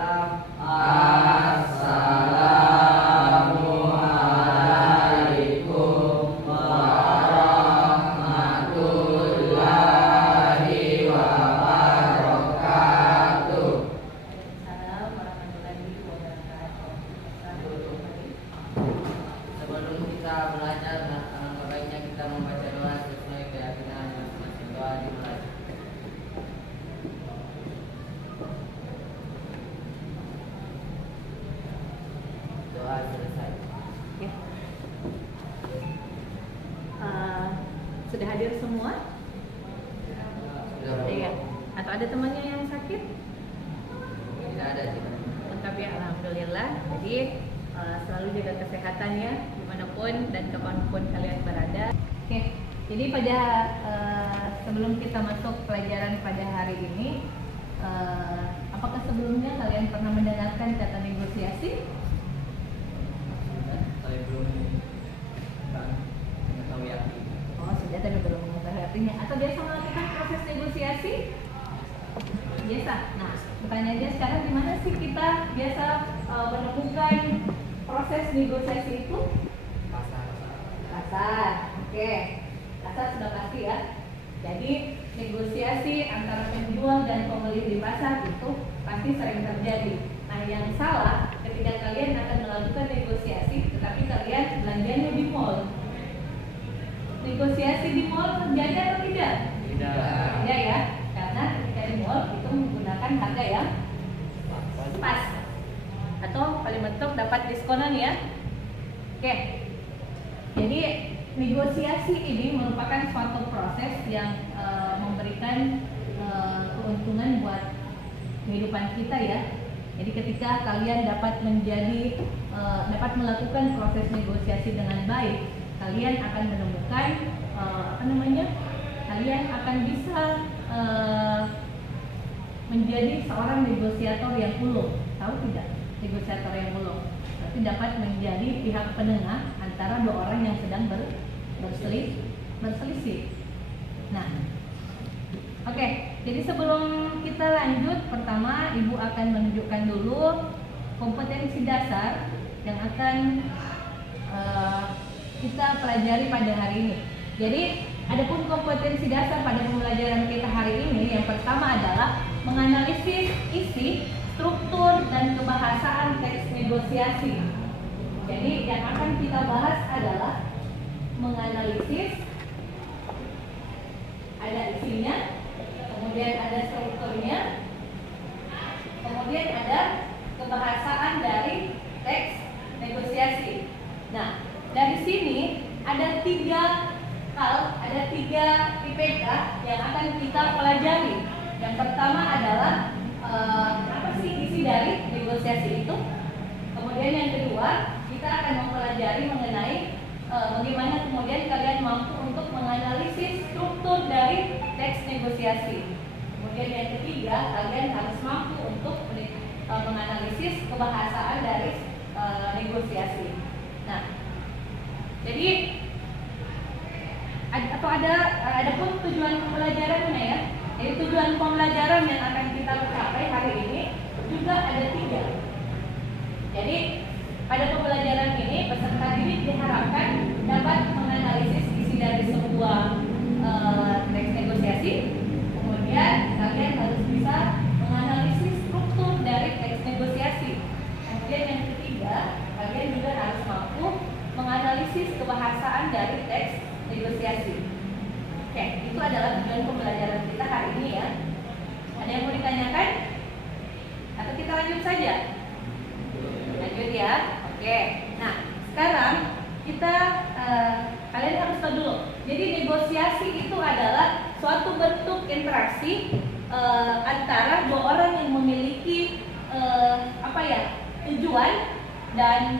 Assalamualaikum warahmatullahi wabarakatuh. Sebelum kita belajar, alangkah baiknya kita membaca doa sesuai keyakinan masing-masing. Doa dimulai. Doa selesai. Sudah hadir semua? Sudah. Iya. Atau ada temannya yang sakit? Tidak ada sih. Lengkap ya, alhamdulillah. Jadi selalu jaga kesehatan ya, dimanapun dan kapanpun kalian berada. Oke. Jadi pada sebelum kita masuk pelajaran pada hari ini, apakah sebelumnya kalian pernah mendengarkan kata negosiasi? Tapi belum mengetahui arti. Oh, sudah tapi belum mengetahui artinya. Atau biasa melakukan proses negosiasi? Biasa. Nah, pertanyaannya sekarang di mana sih kita biasa menemukan proses negosiasi itu? Pasar. Oke. Pasar sudah pasti ya. Jadi negosiasi antara penjual dan pembeli di pasar itu pasti sering terjadi. Nah, yang salah ketika kalian akan melakukan negosiasi tetapi kalian belanjanya di mall. Negosiasi di mall terjadi atau tidak? Tidak. Tidak ya, karena ketika di mall itu menggunakan harga yang pas atau paling mentok dapat diskonan ya. Oke. Jadi negosiasi ini merupakan suatu proses yang memberikan keuntungan buat kehidupan kita ya. Jadi ketika kalian dapat dapat melakukan proses negosiasi dengan baik, kalian akan menemukan kalian akan bisa menjadi seorang negosiator yang ulung. Tahu tidak? Negosiator yang ulung berarti dapat menjadi pihak penengah antara dua orang yang sedang berselisih. Nah, oke. Jadi sebelum kita lanjut, pertama Ibu akan menunjukkan dulu kompetensi dasar yang akan kita pelajari pada hari ini. Jadi, adapun kompetensi dasar pada pembelajaran kita hari ini, yang pertama adalah menganalisis isi, struktur, dan kebahasaan teks negosiasi. Jadi, yang akan kita bahas adalah menganalisis, ada isinya, kemudian ada strukturnya, kemudian ada kebahasaan dari teks negosiasi. Nah, dari sini ada tiga IPK yang akan kita pelajari. Yang pertama adalah apa sih isi dari negosiasi itu. Kemudian yang kedua, kita akan mempelajari mengenai bagaimana kemudian kalian mampu untuk menganalisis struktur dari teks negosiasi. Kemudian yang ketiga, kalian harus mampu untuk menganalisis kebahasaan dari negosiasi. Nah, jadi ada pun tujuan pembelajarannya ya. Jadi tujuan pembelajaran yang akan kita capai hari ini juga ada tiga. Jadi pada pembelajaran ini peserta didik diharapkan dapat menganalisis isi dari sebuah teks negosiasi. Kemudian kalian harus bisa menganalisis struktur dari teks negosiasi. Kemudian yang ketiga, kalian juga harus mampu menganalisis kebahasaan dari teks negosiasi. Oke, itu adalah tujuan pembelajaran kita hari ini ya. Ada yang mau ditanyakan? Atau kita lanjut saja? Lanjut ya. Oke. Nah, sekarang kita kalian harus tahu dulu. Jadi negosiasi itu adalah suatu bentuk interaksi antara dua orang yang memiliki tujuan dan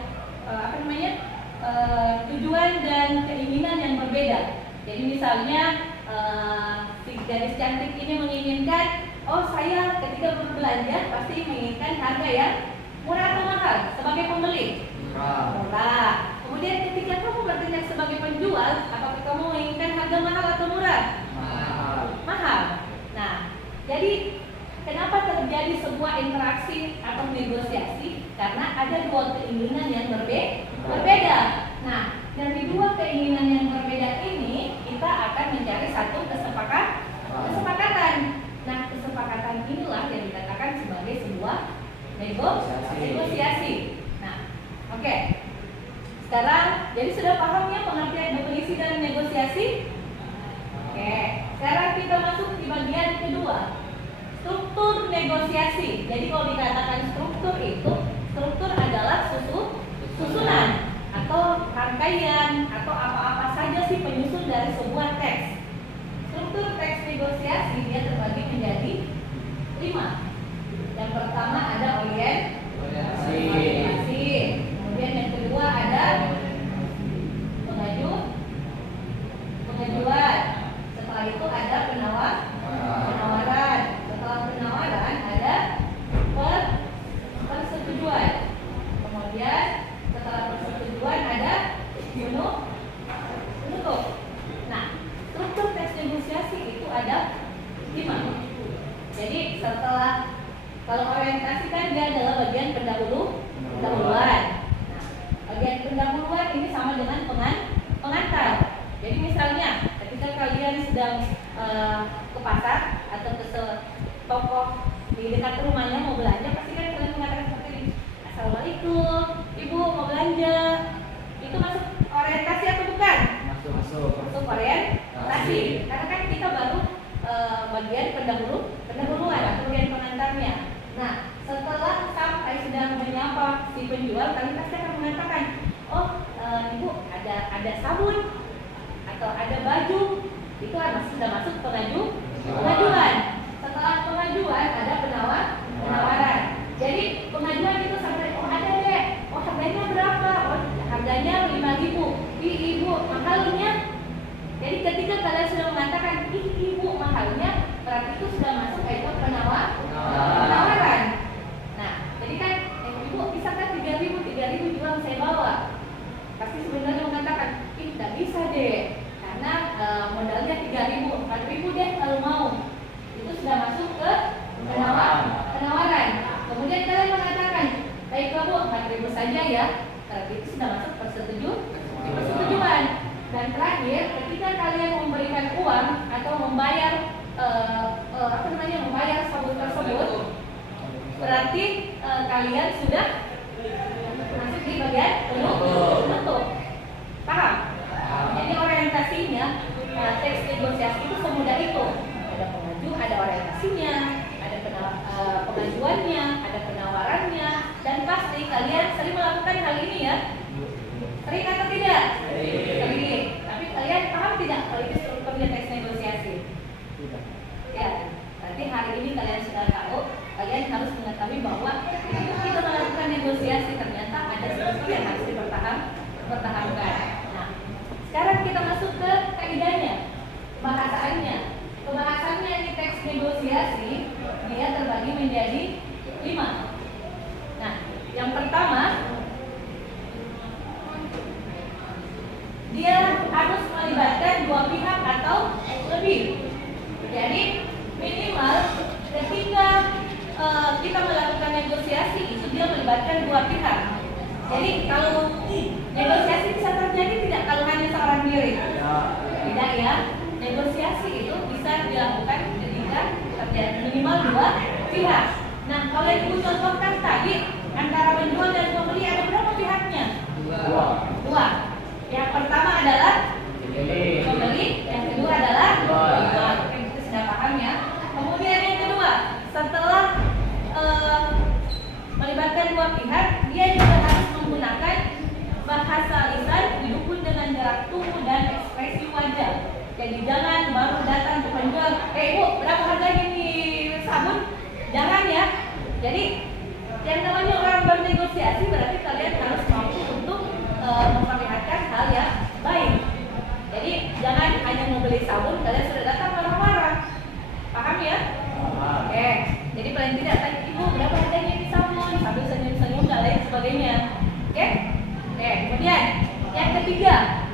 tujuan dan keinginan yang berbeda. Jadi misalnya si gadis cantik ini menginginkan, saya ketika berbelanja pasti menginginkan harga yang murah atau mahal sebagai pembeli. Murah. Kemudian ketika kamu bertindak sebagai penjual, apakah kamu menginginkan harga mahal atau murah? Mahal. Nah, jadi kenapa terjadi sebuah interaksi atau negosiasi? Karena ada dua keinginan yang berbeda. Nah, dari dua keinginan yang berbeda ini kita akan mencari satu kesepakatan. Nah, kesepakatan inilah yang dikatakan sebagai sebuah negosiasi. Nah, oke. Sekarang, jadi sudah paham ya pengertian definisi dalam negosiasi? Oke, sekarang kita masuk di bagian kedua, struktur negosiasi. Jadi kalau dikatakan struktur adalah susunan atau rangkaian atau apa-apa saja sih penyusun dari sebuah teks. Struktur teks negosiasi dia terbagi menjadi 5. Yang pertama ada orientasi. Kemudian yang kedua ada pengajuan. Setelah itu ada penawaran. Setelah penawaran ada persetujuan. Kemudian setelah persetujuan ada penutup. Nah, struktur teks negosiasi itu ada 5. Jadi setelah, kalau orientasi kan dia adalah bagian pendahuluan. Bagian pendahuluan ini sama dengan pengantar. Jadi misalnya ketika kalian sedang ke pasar atau ke toko di dekat rumahnya mau belanja, pasti kan kalian mengatakan seperti ini, Assalamualaikum, Ibu mau belanja. Itu masuk orientasi atau bukan? Masuk orientasi. Karena kan kita baru bagian pendahuluan atau bagian pengantarnya. Nah, setelah sampai sedang menyapa si penjual, kalian pasti akan mengatakan, oh Ibu ada sabun atau ada baju. Itu sudah masuk pengajuan. Setelah pengajuan ada penawaran. Jadi pengajuan itu sampai, oh ada deh, oh harganya berapa? Oh harganya 5.000. Ih Ibu mahalnya. Jadi ketika kalian sudah mengatakan ih Ibu mahalnya, berarti itu sudah masuk ke penawaran. Nah, jadi kan Ibu bisa kan 3.000 jual saya bawa. Pasti sebenarnya mengatakan, ih tidak bisa deh, karena modalnya 3.000, 4.000 deh kalau mau. Itu sudah masuk ke penawaran. Kemudian kalian mengatakan, baiklah Bu, 4.000 saja ya. Berarti itu sudah masuk persetujuan. Dan terakhir, ketika kalian memberikan uang atau membayar membayar sabun tersebut, berarti kalian sudah masuk di bagian penutup. Paham? Jadi orientasinya teks negosiasi itu semudah itu. Ada orientasinya, ada pengajuannya, ada penawarannya, dan pasti kalian sering melakukan hal ini ya. Sering atau tidak? Sering. Tapi kalian paham tidak kalau itu strukturnya teks negosiasi? Ya, nanti hari ini kalian sudah tahu. Kalian harus mengetahui bahwa kita melakukan negosiasi ternyata ada struktur yang harus dipertahankan. Nah, sekarang kita masuk ke kaidahnya, Pembahasannya di teks negosiasi dia terbagi menjadi 5. Nah, yang pertama, dia harus melibatkan dua pihak atau lebih. Jadi minimal ketika kita melakukan negosiasi itu dia melibatkan dua pihak. Jadi kalau negosiasi bisa terjadi tidak kalau hanya seorang diri? Tidak ya. Negosiasi itu bisa dilakukan ketika terjadi minimal dua pihak. Nah, kalau yang Ibu contohkan tadi antara penjual dan pembeli ada berapa pihaknya? Dua. Yang pertama adalah pembeli, yang kedua adalah penjual. Oke, kita sudah paham ya. Kemudian yang kedua, setelah melibatkan dua pihak, dia juga harus menggunakan bahasa lisan didukung dengan gerak tubuh dan ekspresi wajah. Jadi jangan baru datang ke penjual, Ibu berapa harganya nih sabun? Jangan ya. Jadi yang namanya orang bernegosiasi berarti kalian harus mampu untuk memperlihatkan hal yang baik. Jadi jangan hanya mau beli sabun kalian sudah datang marah-marah. Paham ya? Oke. Jadi paling tidak tanya Ibu berapa harganya ini sabun, sambil senyum-senyum dan lain sebagainya. Oke? Kemudian yang ketiga,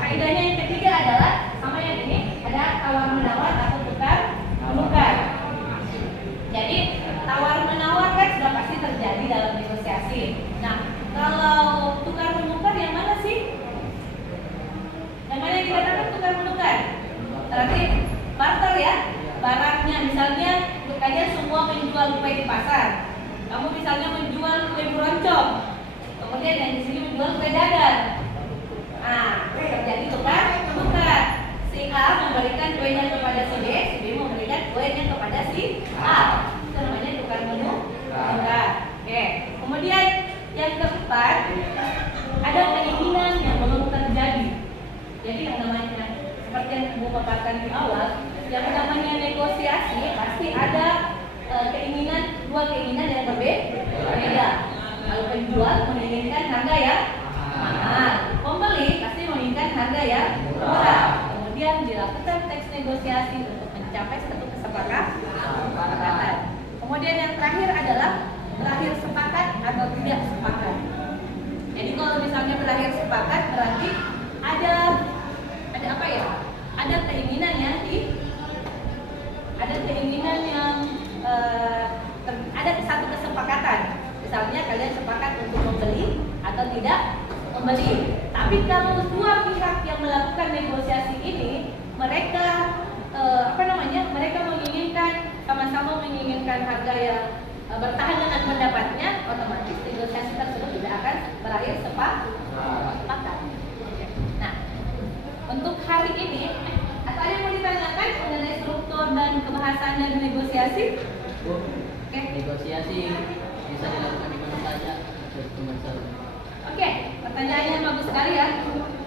kaidahnya yang ketiga adalah sama yang ini, ada tawar menawar atau tukar menukar. kemudian yang di sini menjual kue dadar. Nah, terjadi tukar. Si A memberikan kuenya kepada si B memberikan kuenya kepada si A. Itu namanya tukar menukar. Oke. Kemudian yang keempat, ada keinginan yang belum terjadi. Jadi yang namanya seperti yang Ibu paparkan di awal, yang namanya negosiasi pasti ada dua keinginan yang berbeda. Kalau penjual menginginkan harga yang mahal, pembeli pasti menginginkan harga yang murah. Kemudian dilakukan teks negosiasi untuk mencapai satu kesepakatan. Kemudian yang terakhir adalah berakhir sepakat atau tidak sepakat. Jadi kalau misalnya berakhir sepakat berarti ada apa ya? Ada keinginan yang ada satu kesepakatan. Misalnya kalian sepakat untuk membeli atau tidak membeli. Tapi kalau dua pihak yang melakukan negosiasi ini mereka mereka sama-sama menginginkan harga yang bertahan dengan pendapatnya, otomatis negosiasi tersebut tidak akan berakhir sepakat. Nah, untuk hari ini atau ada yang mau ditanyakan mengenai struktur dan kebahasan dari negosiasi? Oke. Negosiasi bisa dilakukan di mana saja. Oke, pertanyaannya bagus sekali ya.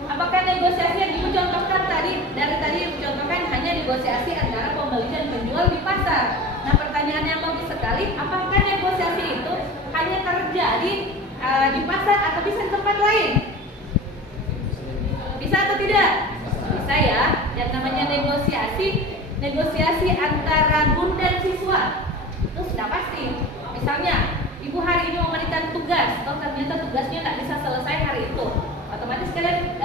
Apakah negosiasi yang Ibu contohkan tadi Ibu contohkan hanya negosiasi antara pembeli dan penjual di pasar? Nah, pertanyaan yang bagus sekali, apakah negosiasi itu hanya terjadi di pasar atau bisa di tempat lain? Bisa atau tidak? Bisa ya. Yang namanya negosiasi antara guru dan siswa itu sudah pasti. Misalnya Ibu hari ini memberikan tugas, atau ternyata tugasnya tidak bisa selesai hari itu, otomatis kalian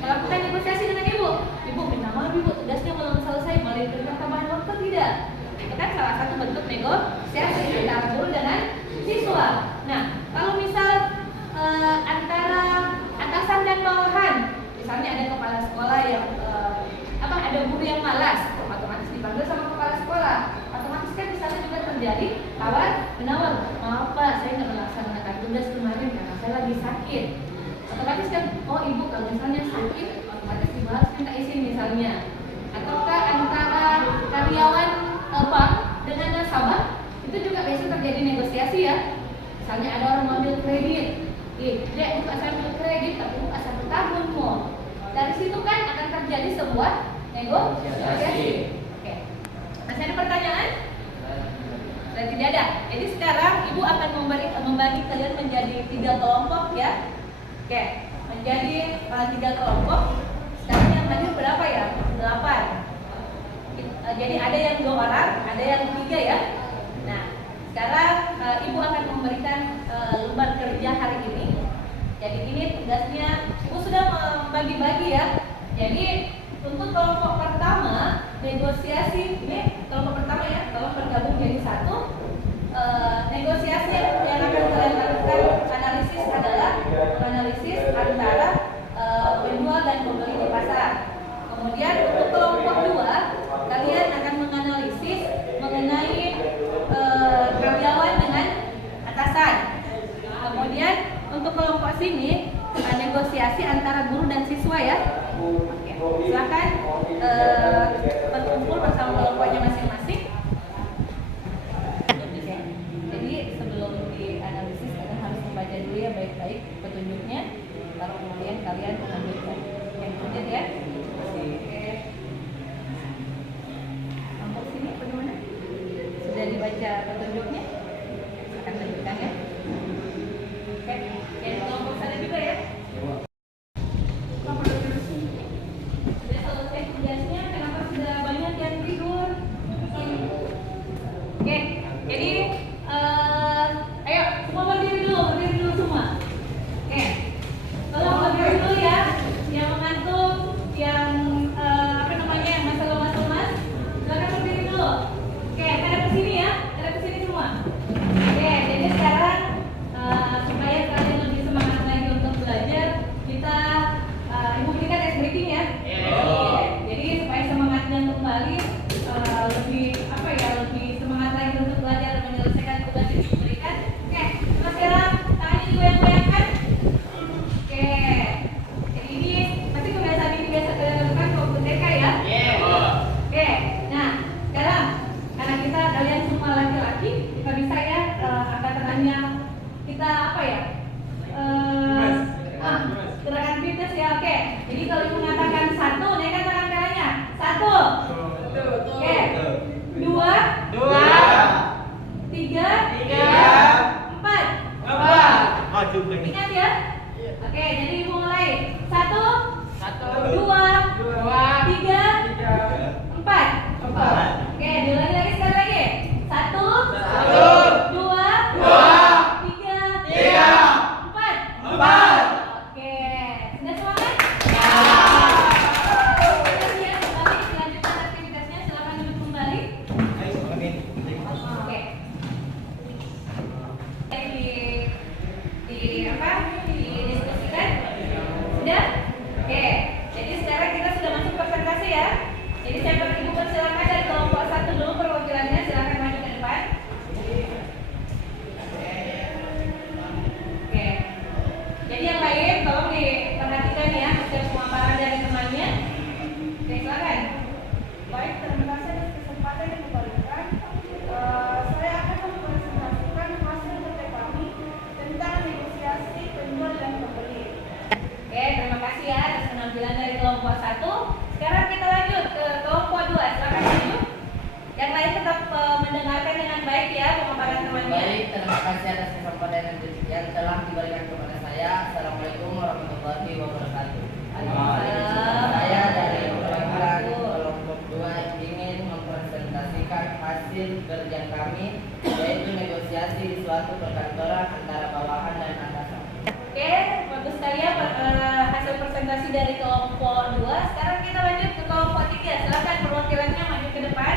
melakukan negosiasi dengan Ibu. Ibu minta maaf Ibu, tugasnya belum selesai, boleh berikan tambahan waktu tidak? Itu kan salah satu bentuk negosiasi antara guru dengan siswa. Nah, kalau misal antara atasan dan bawahan, misalnya ada kepala sekolah yang ada guru yang malas, otomatis dipanggil sama kepala sekolah. Otomatis kan di sana juga terjadi tawar menawar. Maaf Pak, saya nggak melaksanakan tugas kemarin karena saya lagi sakit. Otomatis kan, oh Ibu kalau misalnya sakit, otomatis dibahas minta izin misalnya. Ataukah antara karyawan bank dengan nasabah, itu juga biasa terjadi negosiasi ya. Misalnya ada orang mau ambil kredit, Dek, bukan saya ambil kredit, tapi bukan 1 tahun kok. Dari situ kan akan terjadi sebuah negosiasi. Oke. Masih ada pertanyaan? Dan tidak ada. Jadi sekarang Ibu akan membagi kalian menjadi 3 kelompok ya. Oke, menjadi 3 kelompok. Sekarang yang hadir berapa ya? 8. Jadi ada yang 2 orang, ada yang 3 ya. Nah, sekarang Ibu akan memberikan lembar kerja hari ini. Jadi ini tugasnya Ibu sudah membagi-bagi ya. Jadi untuk kelompok pertama negosiasi, ini kelompok pertama ya, kalau bergabung jadi 1. Negosiasi yang akan kalian lakukan analisis adalah analisis antara penjual dan pembeli di pasar. Kemudian untuk kelompok 2 kalian akan menganalisis mengenai karyawan dengan atasan. Kemudian untuk kelompok sini negosiasi antara guru dan siswa ya. Oke, silakan berkumpul bersama kelompoknya masing-masing. Jadi sebelum dianalisis kalian harus membaca dulu ya baik-baik petunjuknya, lalu kemudian kalian mengambilkan. Yang kemudian ya. Oke. Kelompok sini bagaimana? Sudah dibaca petunjuknya? Akan lanjutkan ya. Oke, yang kelompok sana juga ya. Sudah selesai tugasnya, kenapa sudah banyak yang tidur? Oke, jadi ayo semua berdiri dulu semua. Oke, tolong berdiri dulu ya. Yang mengantuk, yang yang masuk lemas, silakan berdiri dulu. Oke, ada ke sini ya, ada ke sini semua. kesempatan yang telah diberikan kepada saya. Assalamualaikum warahmatullahi wabarakatuh. Waalaikumsalam. Saya dari perwakilan kelompok 2 ingin mempresentasikan hasil kerja kami, yaitu negosiasi di suatu perkantoran antara bawahan dan atasan. Oke, bagus sekali ya hasil presentasi dari kelompok 2. Sekarang kita lanjut ke kelompok 3. Silakan perwakilannya maju ke depan.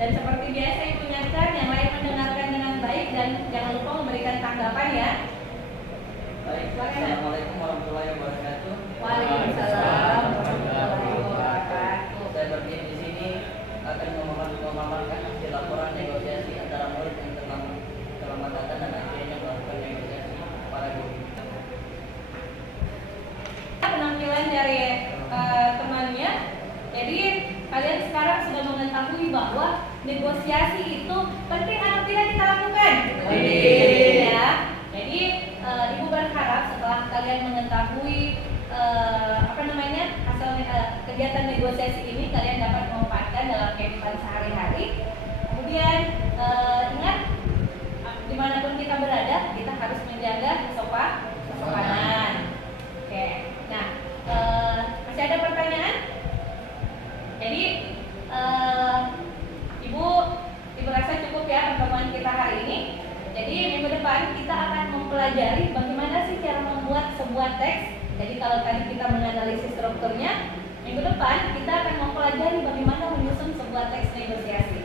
Dan seperti biasa Ibu ingatkan yang lain mendengarkan dengan baik dan jangan lupa memberikan tanggapan ya. Baik, assalamualaikum warahmatullahi wabarakatuh. Waalaikumsalam warahmatullahi wabarakatuh. Saya berdiri di sini akan memaparkan hasil laporan negosiasi antara murid yang terlambat datang dan akhirnya melakukan negosiasi para guru. Penampilan dari temannya. Jadi kalian sekarang sudah mengetahui bahwa negosiasi itu penting atau tidak kita lakukan? Penting. Ya. Jadi Ibu berharap setelah kalian mengetahui hasil kegiatan negosiasi ini, kalian dapat memanfaatkan dalam kehidupan sehari-hari. Kemudian ingat, dimanapun kita berada, kita harus menjaga kesopanan. Oke. Nah, masih ada pertanyaan? Jadi Ibu rasa cukup ya pertemuan kita hari ini. Jadi minggu depan kita akan mempelajari bagaimana sih cara membuat sebuah teks. Jadi kalau tadi kita menganalisis strukturnya, minggu depan kita akan mempelajari bagaimana menyusun sebuah teks negosiasi.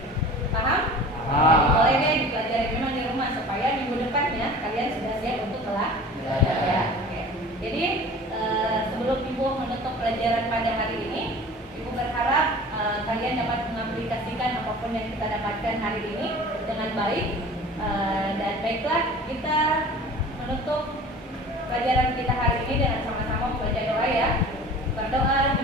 Paham? Jadi boleh deh dipelajari memang di rumah supaya minggu depannya kalian sudah siap untuk belajar. Ya. Oke. Jadi sebelum Ibu menutup pelajaran pada hari ini, Ibu berharap kalian dapat mengaplikasikan apapun yang kita dapatkan hari ini dengan baik. Dan baiklah, kita menutup pelajaran kita hari ini dengan sama-sama membaca doa ya. Berdoa,